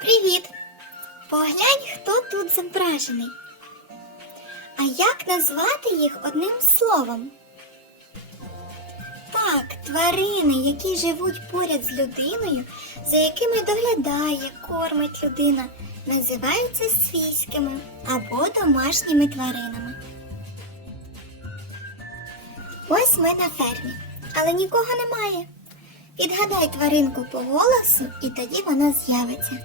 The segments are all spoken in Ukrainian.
Привіт! Поглянь, хто тут зображений. А як назвати їх одним словом? Так, тварини, які живуть поряд з людиною, за якими доглядає, кормить людина, називаються свійськими або домашніми тваринами. Ось ми на фермі, але нікого немає. Відгадай тваринку по голосу, і тоді вона з'явиться.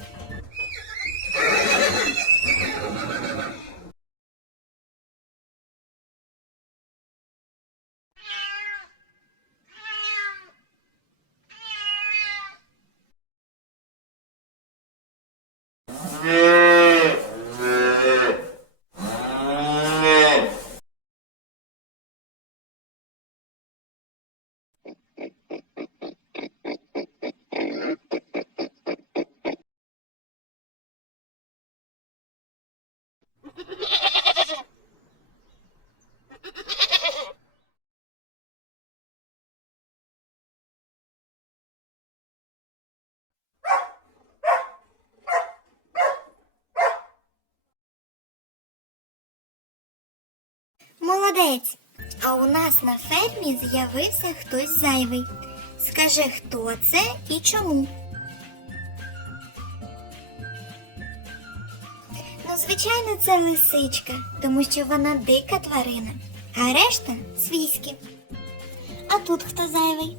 Молодець. А у нас на фермі з'явився хтось зайвий. Скажи, хто це і чому? Ну, звичайно, це лисичка, тому що вона дика тварина, а решта свійські. А тут хто зайвий?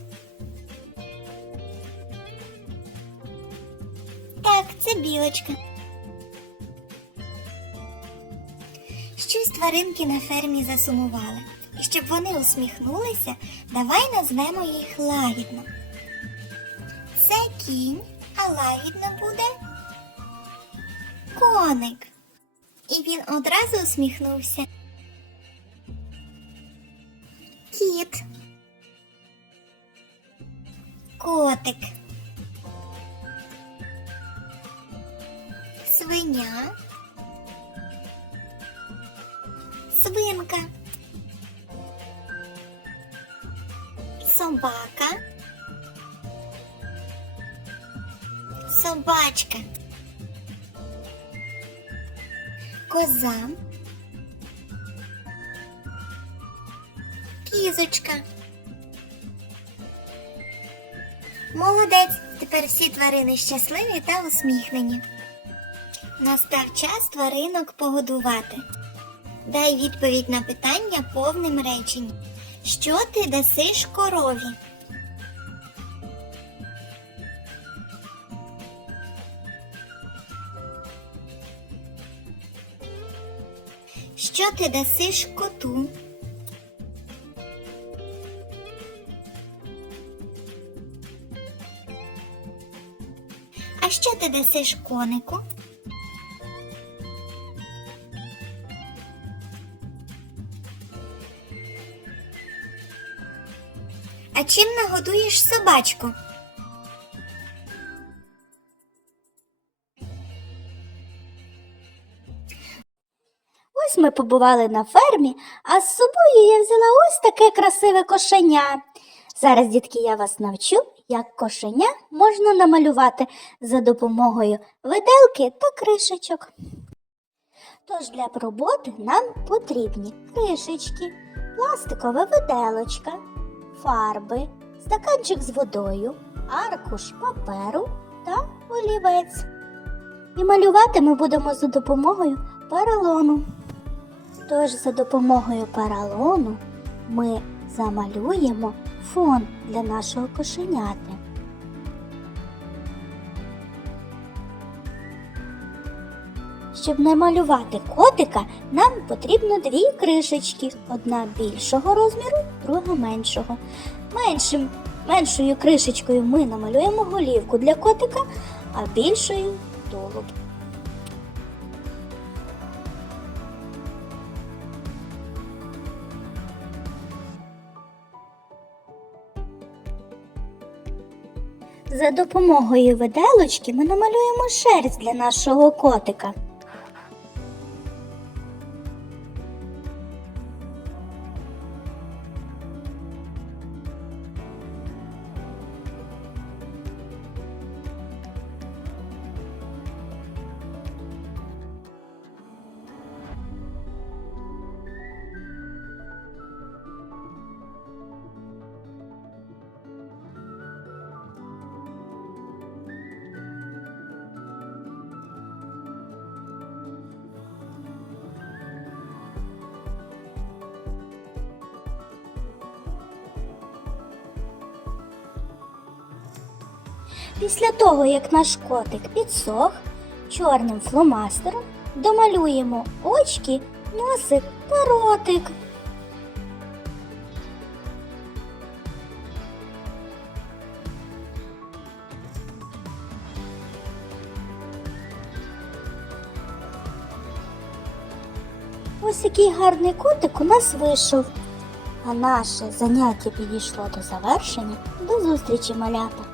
Так, це білочка. Тваринки на фермі засумували. І щоб вони усміхнулися, давай назвемо їх лагідно. Це кінь, а лагідно буде коник. І він одразу усміхнувся. Кіт. Котик. Свиня. Свинка. Собака. Собачка. Коза. Кізочка. Молодець. Тепер всі тварини щасливі та усміхнені. Настав час тваринок погодувати. Дай відповідь на питання повним реченням. Що ти дасиш корові? Що ти дасиш коту? А що ти дасиш конику? А чим нагодуєш собачку? Ось ми побували на фермі, а з собою я взяла ось таке красиве кошеня. Зараз, дітки, я вас навчу, як кошеня можна намалювати за допомогою виделки та кришечок. Тож для роботи нам потрібні кришечки, пластикова виделочка, фарби, стаканчик з водою, аркуш паперу та олівець. І малювати ми будемо за допомогою паралону. Тож за допомогою паралону ми замалюємо фон для нашого кошеняти. Щоб намалювати котика, нам потрібно дві кришечки. Одна більшого розміру, друга меншого. Меншим, меншою кришечкою ми намалюємо голівку для котика, а більшою тулуб. За допомогою виделочки ми намалюємо шерсть для нашого котика. Після того, як наш котик підсох, чорним фломастером домалюємо очки, носик та ротик. Ось який гарний котик у нас вийшов. А наше заняття підійшло до завершення. До зустрічі, малята!